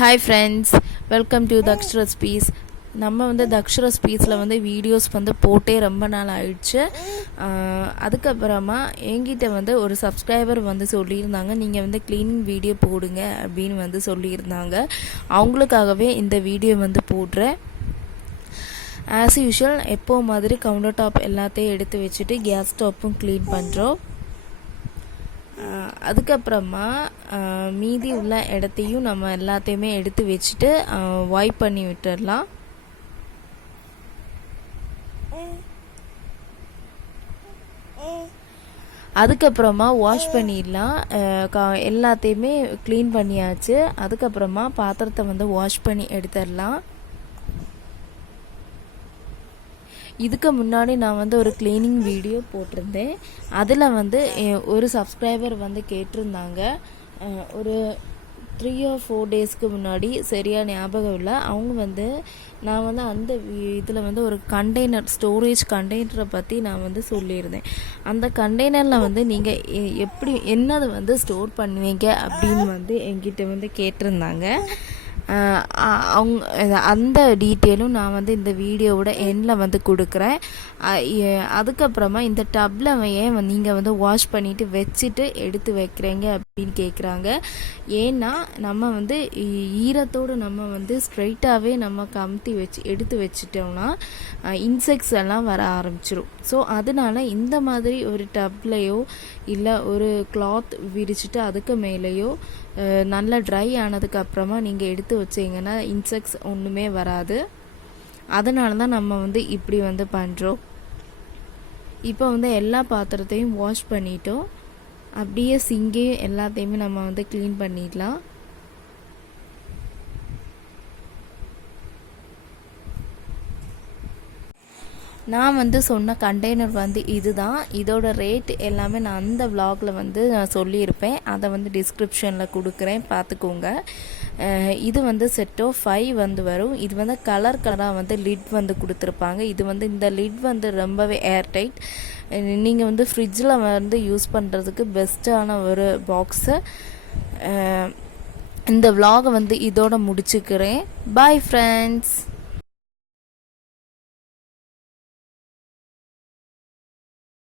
Hi friends, welcome to Daksh recipes. நம்ம Daksh ரெசிபீஸில் videos போட்டே ரொம்ப நாள் ஆயிடுச்சு. அதுக்கப்புறமா என்கிட்ட ஒரு சப்ஸ்கிரைபர் சொல்லியிருந்தாங்க, நீங்கள் க்ளீனிங் வீடியோ போடுங்க அப்படின்னு சொல்லியிருந்தாங்க. அவங்களுக்காகவே இந்த வீடியோ போடுறேன். ஆஸ் யூஷுவல் எப்போ மாதிரி கவுண்டர் டாப் எல்லாத்தையும் எடுத்து வச்சுட்டு கேஸ் ஸ்டவ்வும் க்ளீன் பண்ணுறோம். அதுக்கப்புறமா மீதி உள்ள இடத்தையும் நம்ம எல்லாத்தையுமே எடுத்து வச்சுட்டு வைப் பண்ணி விட்டுடலாம். அதுக்கப்புறமா வாஷ் பண்ணிடலாம். எல்லாத்தையுமே க்ளீன் பண்ணியாச்சு. அதுக்கப்புறமா பாத்திரத்தை வாஷ் பண்ணி எடுத்துடலாம். இதுக்கு முன்னாடி நான் ஒரு க்ளீனிங் வீடியோ போட்டிருந்தேன். அதில் ஒரு சப்ஸ்கிரைபர் கேட்டிருந்தாங்க. ஒரு 3 or 4 டேஸ்க்கு முன்னாடி, சரியாக ஞாபகம் இல்லை. அவங்க நான் அந்த இதில் ஒரு கண்டெய்னர், ஸ்டோரேஜ் கண்டெய்னரை பற்றி நான் சொல்லியிருந்தேன். அந்த கண்டெய்னரில் நீங்கள் எப்படி என்னது ஸ்டோர் பண்ணுவீங்க அப்படின்னு என்கிட்ட கேட்டிருந்தாங்க. அவங்க அந்த டீட்டெயிலும் நான் இந்த வீடியோவோட எண்டில் கொடுக்குறேன். அதுக்கப்புறமா இந்த டப்பில் ஏன் நீங்கள் வாஷ் பண்ணிவிட்டு வச்சுட்டு எடுத்து வைக்கிறீங்க அப்படின்னு கேட்குறாங்க. ஏன்னா நம்ம ஈரத்தோடு நம்ம ஸ்ட்ரைட்டாகவே நம்ம கமுத்தி வச்சு எடுத்து வச்சிட்டோம்னா இன்செக்ட்ஸ் எல்லாம் வர ஆரம்பிச்சிடும். ஸோ அதனால் இந்த மாதிரி ஒரு டப்லையோ இல்லை ஒரு கிளாத் விரிச்சிட்டு அதுக்கு மேலேயோ நல்லா ட்ரை ஆனதுக்கப்புறமா நீங்கள் எடுத்து வச்சிங்கன்னா இன்செக்ட்ஸ் ஒன்றுமே வராது. அதனால தான் நம்ம இப்படி பண்ணுறோம். இப்போ எல்லா பாத்திரத்தையும் வாஷ் பண்ணிட்டோம். அப்படியே சிங்கையும் எல்லாத்தையுமே நம்ம க்ளீன் பண்ணிடலாம். நான் சொன்ன கண்டெய்னர் இதுதான். இதோட ரேட் எல்லாமே நான் அந்த விலாகில் நான் சொல்லியிருப்பேன். அதை டிஸ்கிரிப்ஷனில் கொடுக்குறேன், பார்த்துக்கோங்க. இது செட் ஆஃப் 5 வரும். இது கலர் கலராக லிட் கொடுத்துருப்பாங்க. இது இந்த லிட் ரொம்பவே ஏர் டைட். நீங்கள் ஃப்ரிட்ஜில் யூஸ் பண்ணுறதுக்கு பெஸ்ட்டான ஒரு பாக்ஸு. இந்த விலாகை இதோட முடிச்சுக்கிறேன். Bye friends.